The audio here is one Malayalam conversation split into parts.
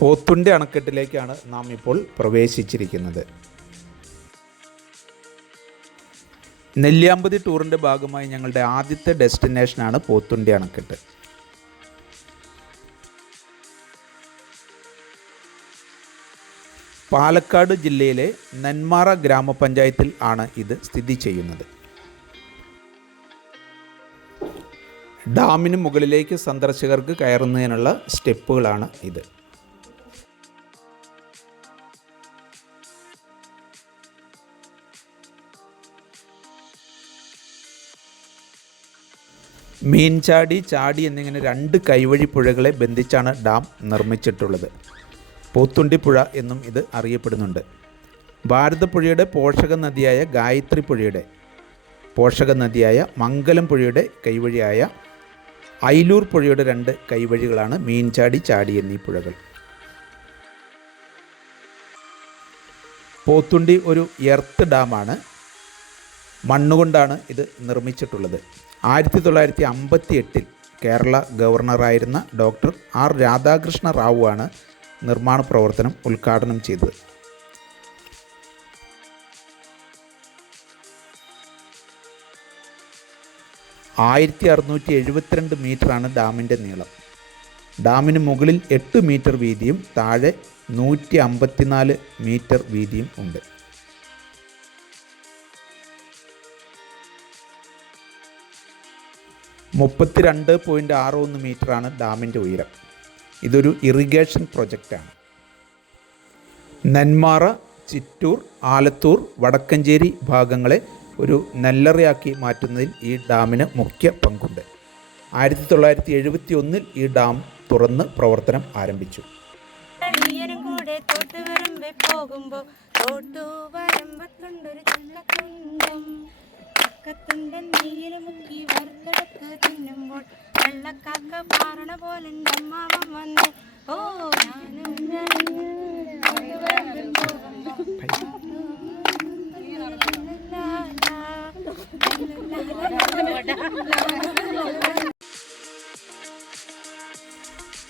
പോത്തുണ്ടി അണക്കെട്ടിലേക്കാണ് നാം ഇപ്പോൾ പ്രവേശിച്ചിരിക്കുന്നത്. നെല്ലിയാമ്പതി ടൂറിൻ്റെ ഭാഗമായി ഞങ്ങളുടെ ആദ്യത്തെ ഡെസ്റ്റിനേഷനാണ് പോത്തുണ്ടി അണക്കെട്ട്. പാലക്കാട് ജില്ലയിലെ നെന്മാറ ഗ്രാമപഞ്ചായത്തിൽ ആണ് ഇത് സ്ഥിതി ചെയ്യുന്നത്. ഡാമിന് മുകളിലേക്ക് സന്ദർശകർക്ക് കയറുന്നതിനുള്ള സ്റ്റെപ്പുകളാണ് ഇത്. മീൻചാടി, ചാടി എന്നിങ്ങനെ രണ്ട് കൈവഴി പുഴകളെ ബന്ധിച്ചാണ് ഡാം നിർമ്മിച്ചിട്ടുള്ളത്. പോത്തുണ്ടി പുഴ എന്നും ഇത് അറിയപ്പെടുന്നുണ്ട്. ഭാരതപ്പുഴയുടെ പോഷക നദിയായ ഗായത്രി പുഴയുടെ പോഷക നദിയായ മംഗലം പുഴയുടെ കൈവഴിയായ ഐലൂർ പുഴയുടെ രണ്ട് കൈവഴികളാണ് മീൻചാടി, ചാടി എന്നീ പുഴകൾ. പോത്തുണ്ടി ഒരു എർത്ത് ഡാമാണ്. മണ്ണുകൊണ്ടാണ് ഇത് നിർമ്മിച്ചിട്ടുള്ളത്. 1958 കേരള ഗവർണറായിരുന്ന ഡോക്ടർ ആർ രാധാകൃഷ്ണ റാവു ആണ് നിർമ്മാണ പ്രവർത്തനം ഉദ്ഘാടനം ചെയ്തത്. മീറ്ററാണ് ഡാമിൻ്റെ നീളം. ഡാമിന് മുകളിൽ 8 മീറ്റർ വീതിയും താഴെ 154 മീറ്റർ വീതിയും ഉണ്ട്. (32.61 മീറ്ററാണ് ഡാമിൻ്റെ ഉയരം. ഇതൊരു ഇറിഗേഷൻ പ്രൊജക്റ്റാണ്. നെന്മാറ, ചിറ്റൂർ, ആലത്തൂർ, വടക്കഞ്ചേരി ഭാഗങ്ങളെ ഒരു നെല്ലറയാക്കി മാറ്റുന്നതിൽ ഈ ഡാമിന് മുഖ്യ പങ്കുണ്ട്. 1971 ഈ ഡാം തുറന്ന് പ്രവർത്തനം ആരംഭിച്ചു.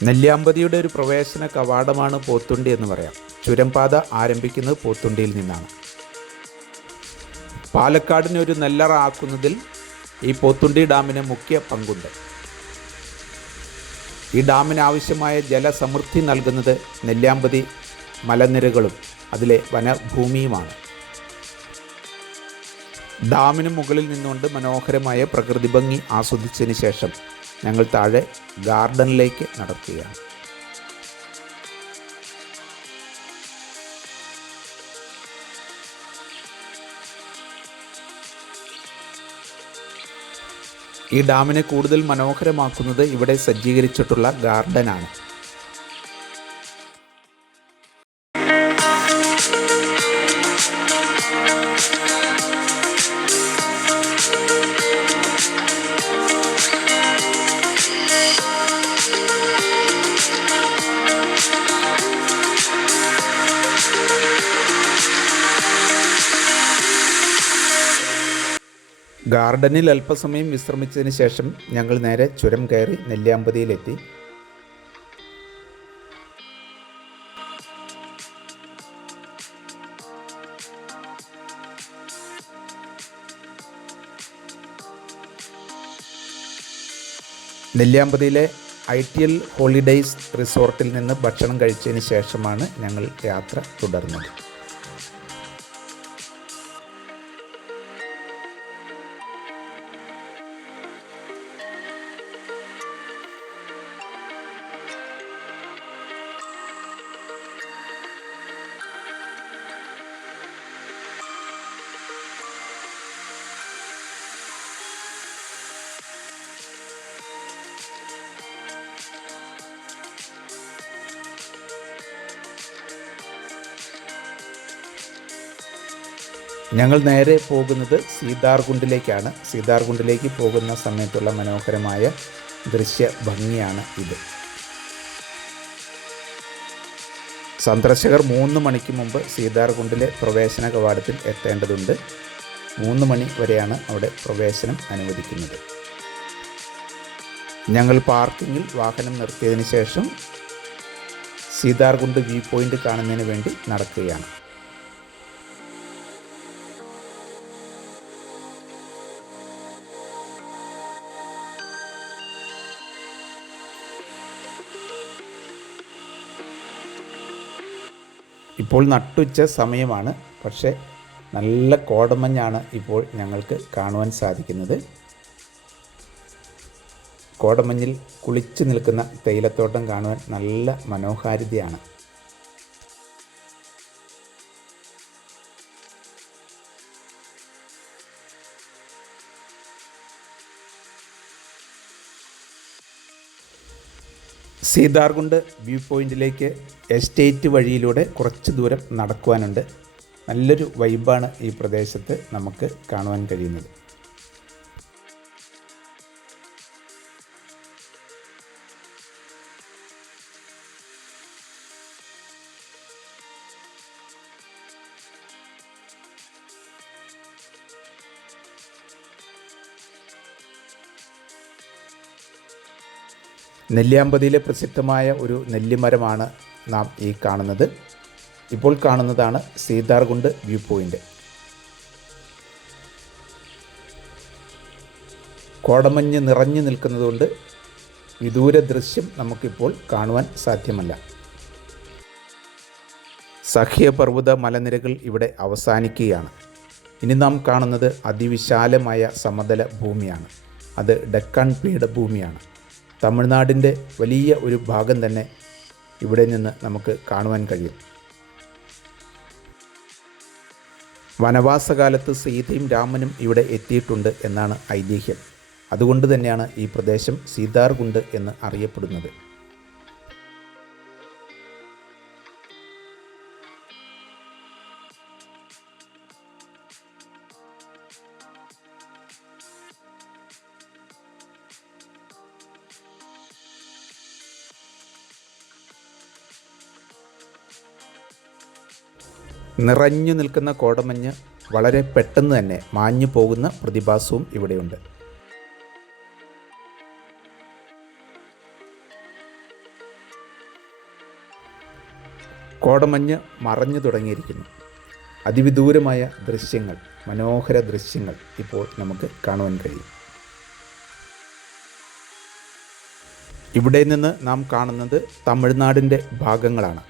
നെല്ലിയാമ്പതിയുടെ ഒരു പ്രവേശന കവാടമാണ് പോത്തുണ്ടി എന്ന് പറയാം. ചുരംപാത ആരംഭിക്കുന്നത് പോത്തുണ്ടിയിൽ നിന്നാണ്. പാലക്കാടിനെ ഒരു നെല്ലറ ആക്കുന്നതിൽ ഈ പോത്തുണ്ടി ഡാമിന് മുഖ്യ പങ്കുണ്ട്. ഈ ഡാമിന് ആവശ്യമായ ജലസമൃദ്ധി നൽകുന്നത് നെല്ലിയാമ്പതി മലനിരകളും അതിലെ വനഭൂമിയുമാണ്. ഡാമിന് മുകളിൽ നിന്നുകൊണ്ട് മനോഹരമായ പ്രകൃതി ഭംഗി ആസ്വദിച്ചതിന് ശേഷം ഞങ്ങൾ താഴെ ഗാർഡനിലേക്ക് നടക്കുകയാണ്. ഈ ഡാമിനെ കൂടുതൽ മനോഹരമാക്കുന്നത് ഇവിടെ സജ്ജീകരിച്ചിട്ടുള്ള ഗാർഡനാണ്. ഗാർഡനിൽ അല്പസമയം വിശ്രമിച്ചതിന് ശേഷം ഞങ്ങൾ നേരെ ചുരം കയറി നെല്ലിയാമ്പതിയിലെത്തി. നെല്ലിയാമ്പതിയിലെ ITL ഹോളിഡേയ്സ് റിസോർട്ടിൽ നിന്ന് ഭക്ഷണം കഴിച്ചതിന് ശേഷമാണ് ഞങ്ങൾ യാത്ര തുടർന്നത്. ഞങ്ങൾ നേരെ പോകുന്നത് സീതാർകുണ്ടിലേക്കാണ്. സീതാർകുണ്ടിലേക്ക് പോകുന്ന സമയത്തുള്ള മനോഹരമായ ദൃശ്യ ഭംഗിയാണ് ഇത്. സന്ദർശകർ 3 മണിക്ക് മുമ്പ് സീതാർകുണ്ടിലെ പ്രവേശന കവാടത്തിൽ എത്തേണ്ടതുണ്ട്. 3 മണി വരെയാണ് അവിടെ പ്രവേശനം അനുവദിക്കുന്നത്. ഞങ്ങൾ പാർക്കിങ്ങിൽ വാഹനം നിർത്തിയതിന് ശേഷം സീതാർകുണ്ട് വ്യൂ പോയിൻ്റ് കാണുന്നതിന് വേണ്ടി നടക്കുകയാണ്. ഇപ്പോൾ നട്ടുച്ച സമയമാണ്, പക്ഷേ നല്ല കോടമഞ്ഞാണ് ഇപ്പോൾ ഞങ്ങൾക്ക് കാണുവാൻ സാധിക്കുന്നത്. കോടമഞ്ഞിൽ കുളിച്ചു നിൽക്കുന്ന തേയിലത്തോട്ടം കാണുവാൻ നല്ല മനോഹാരിതയാണ്. സീതാർകുണ്ട് വ്യൂ പോയിൻറ്റിലേക്ക് എസ്റ്റേറ്റ് വഴിയിലൂടെ കുറച്ച് ദൂരം നടക്കുവാനുണ്ട്. നല്ലൊരു വൈബാണ് ഈ പ്രദേശത്ത് നമുക്ക് കാണുവാൻ കഴിയുന്നത്. നെല്ലിയാമ്പതിയിലെ പ്രസിദ്ധമായ ഒരു നെല്ലിമരമാണ് നാം ഈ കാണുന്നത്. ഇപ്പോൾ കാണുന്നതാണ് സീതാർകുണ്ട് വ്യൂ പോയിൻ്റ്. കോടമഞ്ഞ് നിറഞ്ഞു നിൽക്കുന്നതുകൊണ്ട് വിദൂര ദൃശ്യം നമുക്കിപ്പോൾ കാണുവാൻ സാധ്യമല്ല. സഹ്യപർവ്വത മലനിരകൾ ഇവിടെ അവസാനിക്കുകയാണ്. ഇനി നാം കാണുന്നത് അതിവിശാലമായ സമതല ഭൂമിയാണ്. അത് ഡെക്കാൻ പീഠഭൂമിയാണ്. തമിഴ്നാടിൻ്റെ വലിയ ഒരു ഭാഗം തന്നെ ഇവിടെ നിന്ന് നമുക്ക് കാണുവാൻ കഴിയും. വനവാസകാലത്ത് സീതയും രാമനും ഇവിടെ എത്തിയിട്ടുണ്ട് എന്നാണ് ഐതിഹ്യം. അതുകൊണ്ട് തന്നെയാണ് ഈ പ്രദേശം സീതാർകുണ്ട് എന്ന് അറിയപ്പെടുന്നത്. നിറഞ്ഞു നിൽക്കുന്ന കോടമഞ്ഞ് വളരെ പെട്ടെന്ന് തന്നെ മാഞ്ഞു പോകുന്ന പ്രതിഭാസവും ഇവിടെയുണ്ട്. കോടമഞ്ഞ് മറഞ്ഞു തുടങ്ങിയിരിക്കുന്നു. അതിവിദൂരമായ ദൃശ്യങ്ങൾ, മനോഹര ദൃശ്യങ്ങൾ ഇപ്പോൾ നമുക്ക് കാണുവാൻ കഴിയും. ഇവിടെ നിന്ന് നാം കാണുന്നത് തമിഴ്നാടിൻ്റെ ഭാഗങ്ങളാണ്.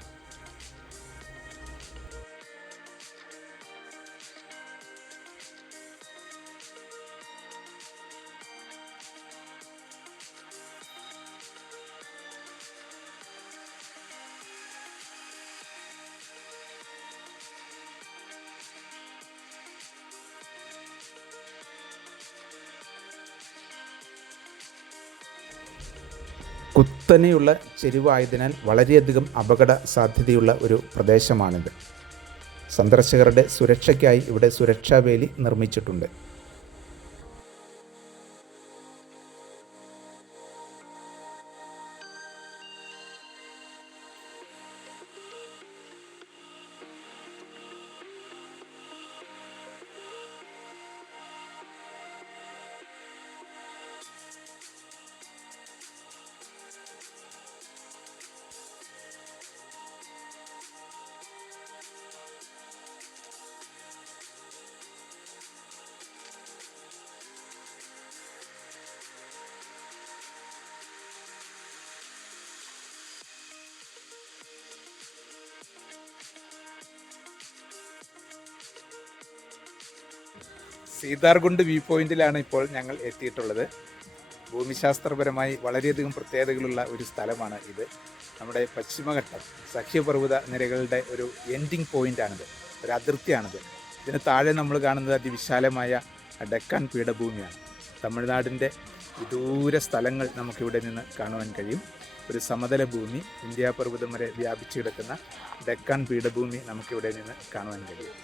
കുത്തനെയുള്ള ചെരുവായതിനാൽ വളരെയധികം അപകട സാധ്യതയുള്ള ഒരു പ്രദേശമാണിത്. സന്ദർശകരുടെ സുരക്ഷയ്ക്കായി ഇവിടെ സുരക്ഷാ വേലി നിർമ്മിച്ചിട്ടുണ്ട്. സീതാർകുണ്ട് വ്യൂ പോയിന്റിലാണ് ഇപ്പോൾ ഞങ്ങൾ എത്തിയിട്ടുള്ളത്. ഭൂമിശാസ്ത്രപരമായി വളരെയധികം പ്രത്യേകതകളുള്ള ഒരു സ്ഥലമാണ് ഇത്. നമ്മുടെ പശ്ചിമഘട്ടം സഖ്യപർവ്വത നിരകളുടെ ഒരു എൻഡിങ് പോയിൻ്റാണിത്, ഒരു അതിർത്തിയാണിത്. ഇതിന് താഴെ നമ്മൾ കാണുന്നത് അതിവിശാലമായ ഡെക്കാൻ പീഠഭൂമിയാണ്. തമിഴ്നാടിൻ്റെ വിദൂര സ്ഥലങ്ങൾ നമുക്കിവിടെ നിന്ന് കാണുവാൻ കഴിയും. ഒരു സമതല ഭൂമി, ഇന്ത്യാ പർവ്വതം വരെ വ്യാപിച്ചു കിടക്കുന്ന ഡെക്കാൻ പീഠഭൂമി നമുക്കിവിടെ നിന്ന് കാണുവാൻ കഴിയും.